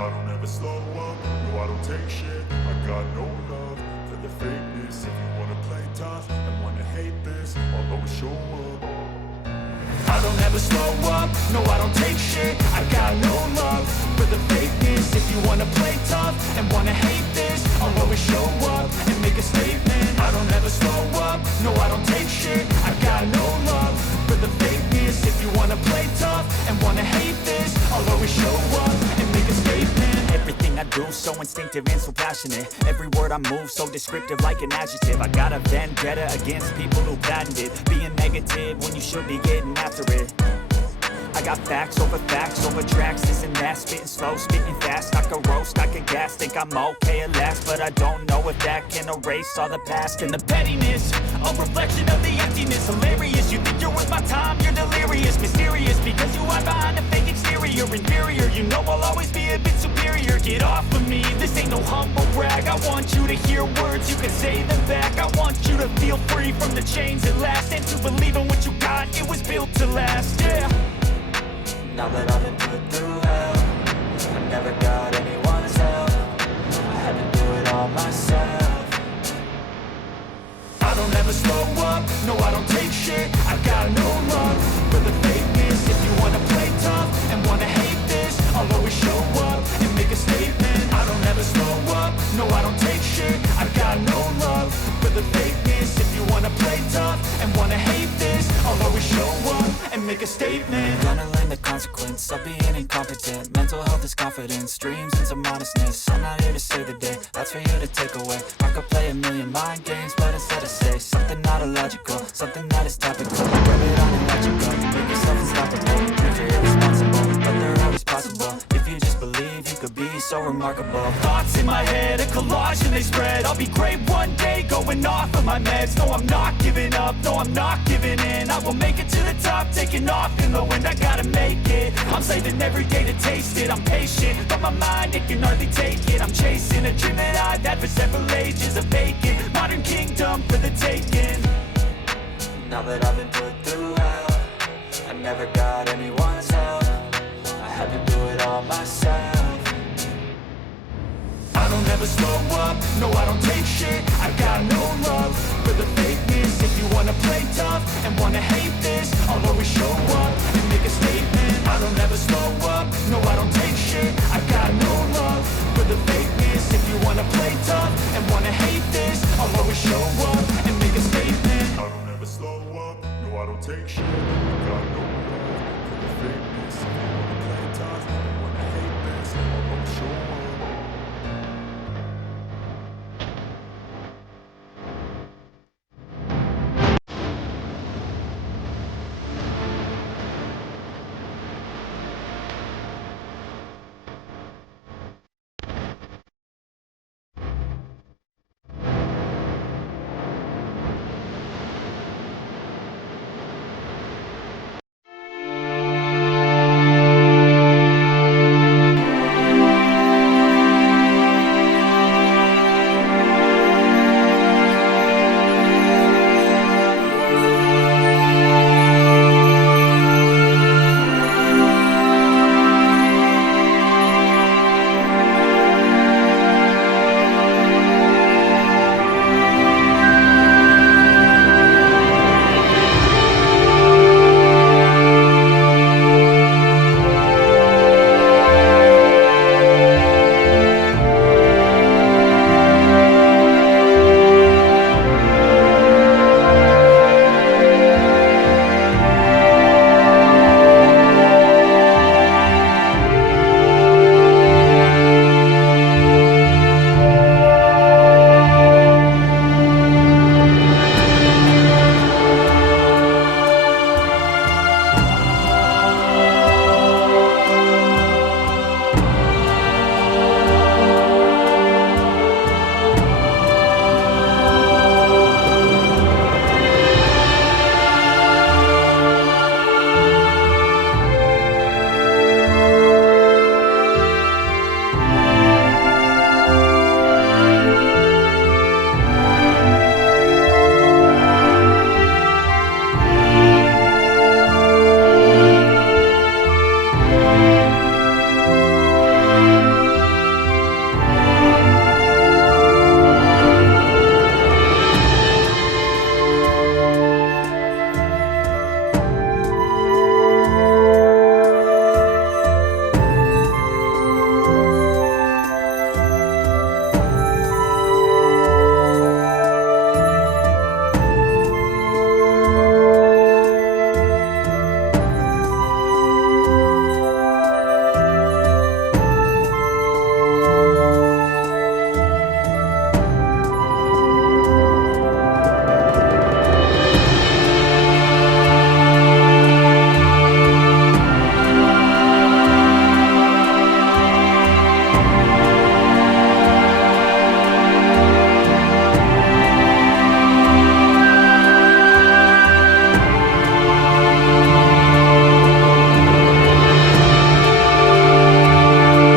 I don't ever slow up, no I don't take shit. I got no love for the fakeness. If you wanna play tough and wanna hate this, I'll always show up. I don't ever slow up, no I don't take shit. I got no love for the fakeness. If you wanna play tough and wanna hate this, I'll always show up and make a statement. I don't ever slow up, no I don't take shit. I got no love for the fakeness. If you wanna play tough and wanna hate this, I'll always show up and make a statement. Everything I do so instinctive and so passionate. Every word I move so descriptive like an adjective. I got a vendetta against people who patented being negative when you should be getting after it. I got facts over tracks, this and that. Spitting slow, spitting fast, I can roast, I can gas. Think I'm okay at last, but I don't know if that can erase all the past. And the pettiness, a reflection of the emptiness. Hilarious, you think you're worth my time, you're delirious. Mysterious, because you hide behind a fake exterior. Inferior, you know I'll always be a bit superior. Get off of me, this ain't no humble brag. I want you to hear words, you can say them back. I want you to feel free from the chains at last, and to believe in what you got, it was built to last, yeah. Now that I've been put through hell, I never got anyone's help. I had to do it all myself. I don't ever slow up, no I don't take shit. I got no love for the fakeness. If you wanna play tough and wanna hate this, I'll always show up and make a statement. I don't ever slow up, no I don't take shit. I got no love for the fakeness. If you wanna play tough and wanna hate this, I'll always show up and make a statement. Gonna learn the consequence of being incompetent. Mental health is confidence, dreams and some honestness. I'm not here to save the day, that's for you to take away. I could play a million mind games, but instead I say something not illogical, something that is topical. Grab it on and let you go, make yourself unstoppable. Dreams are irresponsible, but they're always possible. If you just believe, you could be so remarkable. Thoughts in my head, a collage and they spread. I'll be great one day, going off of my meds. No, I'm not giving up, no, I'm not giving in. I will make it to the top, taking off in the wind. I gotta make it, I'm saving every day to taste it. I'm patient, but my mind, it can hardly take it. I'm chasing a dream that I've had for several ages. A vacant, modern kingdom for the taking. Now that I've been put through hell, I never got anyone's help. I had to do it all myself. I don't ever slow up, no I don't take shit. I got no love for the fakeness. If you wanna play tough and wanna hate this, I'll always show up and make a statement. I don't ever slow up, no I don't take shit. I got no love for the fakeness. If you wanna play tough and wanna hate this, I'll always show up and make a statement. I don't ever slow up, no I don't take shit.